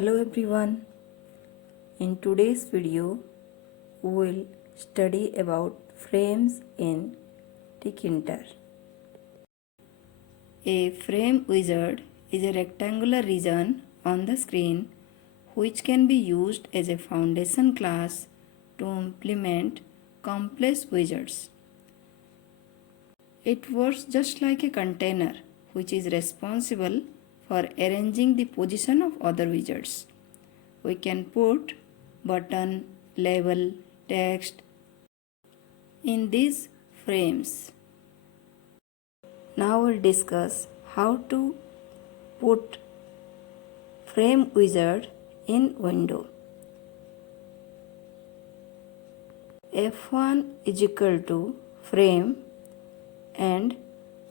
Hello everyone. In today's video, we will study about frames in Tkinter. A frame wizard is a rectangular region on the screen which can be used as a foundation class to implement complex wizards. It works just like a container which is responsible for arranging the position of other wizards. We can put button, label, text in these frames. Now we'll discuss how to put frame wizard in window. F1 is equal to frame and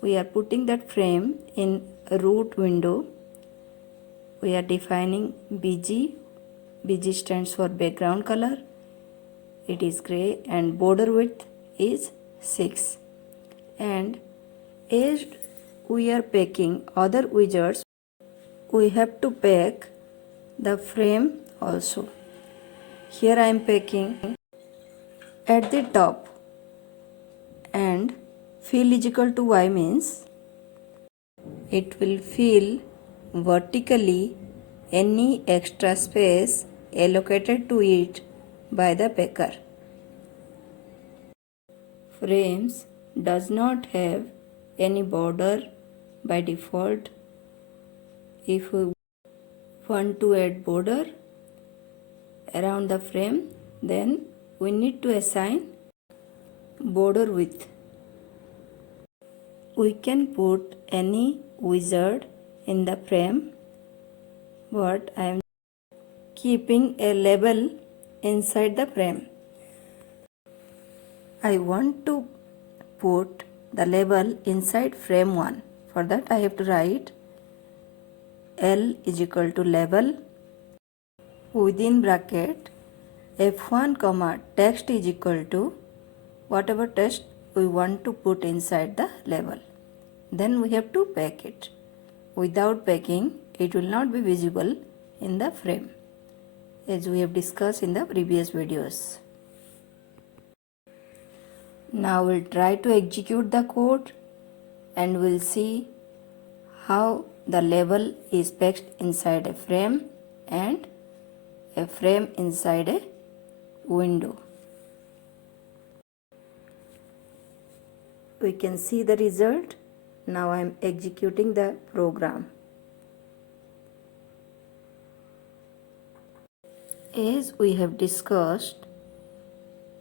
we are putting that frame in root window. We are defining BG. BG stands for background color. It is gray and border width is 6. And as we are packing other wizards, we have to pack the frame also. Here I am packing at the top and fill is equal to Y means it will fill vertically any extra space allocated to it by the packer. Frames does not have any border by default. If we want to add border around the frame, then we need to assign border width. We can put any wizard in the frame, but I am keeping a label inside the frame. I want to put the label inside frame 1. For that I have to write L is equal to label within bracket F1 comma text is equal to whatever text we want to put inside the label. Then we have to pack it. Without packing, it will not be visible in the frame, as we have discussed in the previous videos. Now we'll try to execute the code and we'll see how the label is packed inside a frame and a frame inside a window. We can see the result. Now I am executing the program. As we have discussed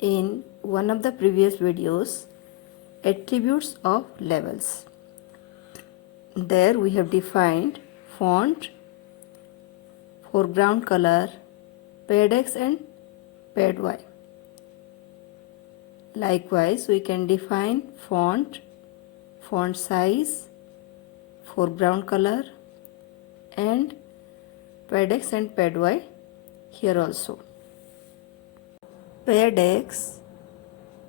in one of the previous videos, attributes of labels. There we have defined font, foreground color, pad X and pad Y. Likewise, we can define font, font size, foreground color and pad X and pad Y here also. Pad X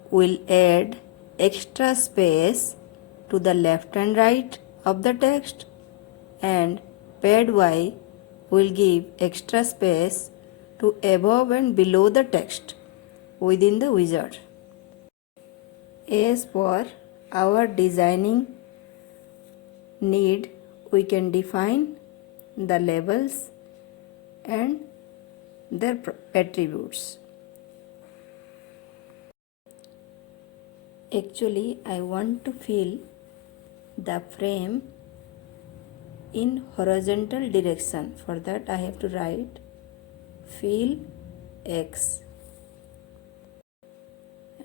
will add extra space to the left and right of the text and pad Y will give extra space to above and below the text within the wizard. As per our designing need, we can define the labels and their attributes. Actually, I want to fill the frame in horizontal direction. For that I have to write fill X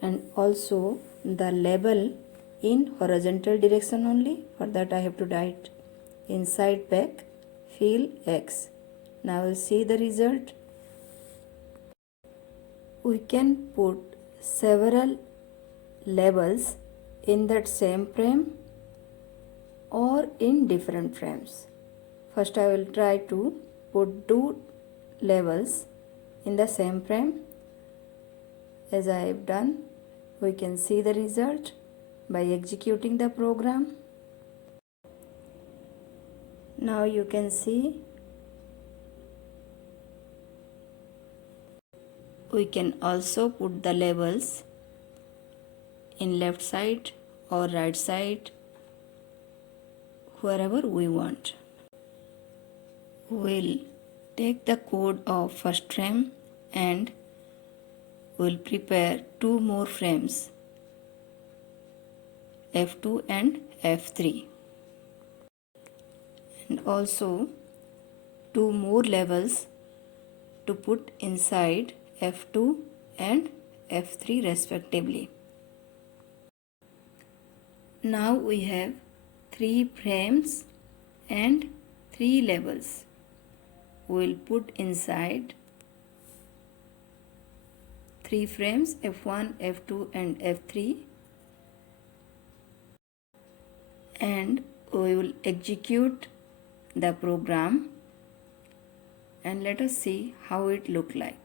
and also the label in horizontal direction only. For that I have to write inside pack fill X. Now we'll see the result. We can put several labels in that same frame or in different frames. First I will try to put 2 labels in the same frame. As I have done, we can see the result by executing the program. Now you can see We can also put the labels in left side or right side, wherever we want. We'll take the code of first frame and we'll prepare two more frames, F2 and F3, and also two more levels to put inside F2 and F3 respectively. Now we have 3 frames and 3 levels. We will put inside 3 frames, F1, F2 and F3, and we will execute the program and let us see how it look like.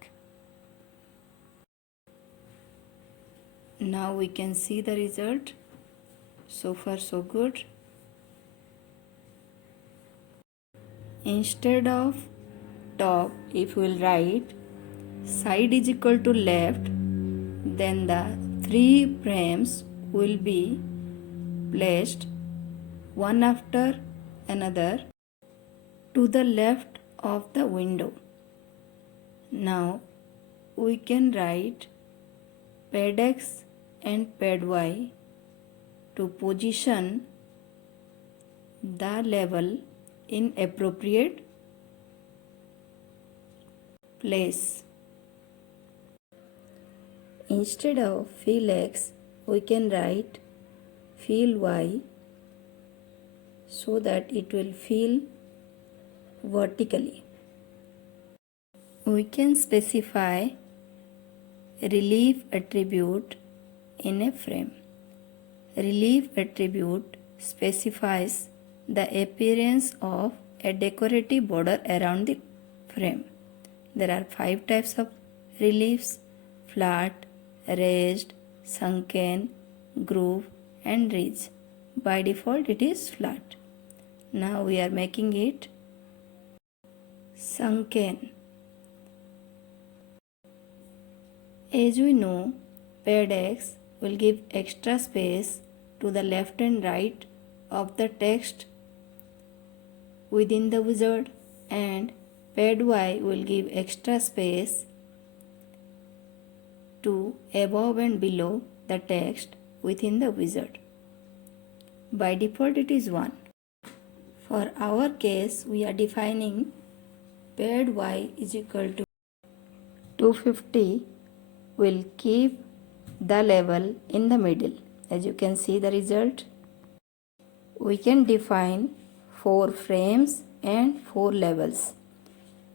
Now we can see the result. So far so good. Instead of top, if we will write side is equal to left, then the 3 frames will be placed one after another to the left of the window. Now we can write pad X and pad Y to position the level in appropriate place. Instead of fill X, we can write fill Y so that it will fill vertically. We can specify relief attribute in a frame. Relief attribute specifies the appearance of a decorative border around the frame. There are 5 types of reliefs: flat, raised, sunken, groove and ridge. By default it is flat. Now we are making it sunken. As we know, pad X will give extra space to the left and right of the text within the wizard, and pad Y will give extra space to above and below the text within the wizard. By default it is 1. For our case, we are defining pad Y is equal to 250. Will keep the level in the middle. As you can see the result, we can define 4 frames and 4 levels.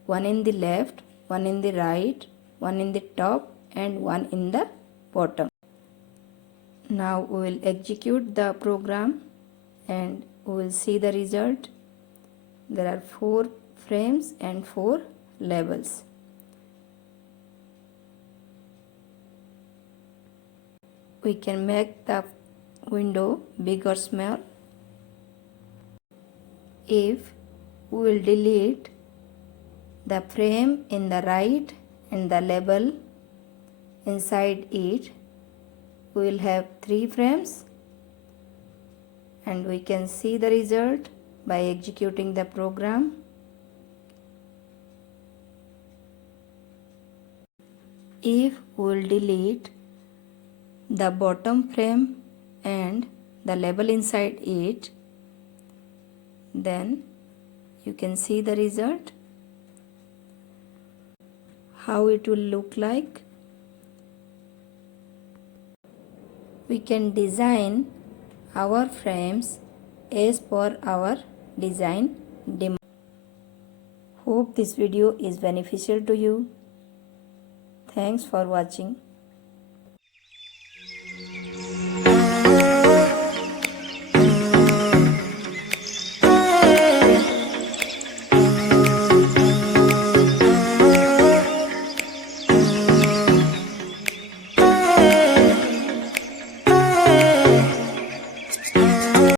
One in the left, one in the right, one in the top and one in the bottom. Now we will execute the program and we will see the result. There are 4 frames and 4 levels. We can make the window big or small. If we will delete the frame in the right and the label inside it, we will have 3 frames, and we can see the result by executing the program. If we will delete the bottom frame and the label inside it, then you can see the result, how it will look like. We can design our frames as per our design demand. Hope this video is beneficial to you. Thanks for watching.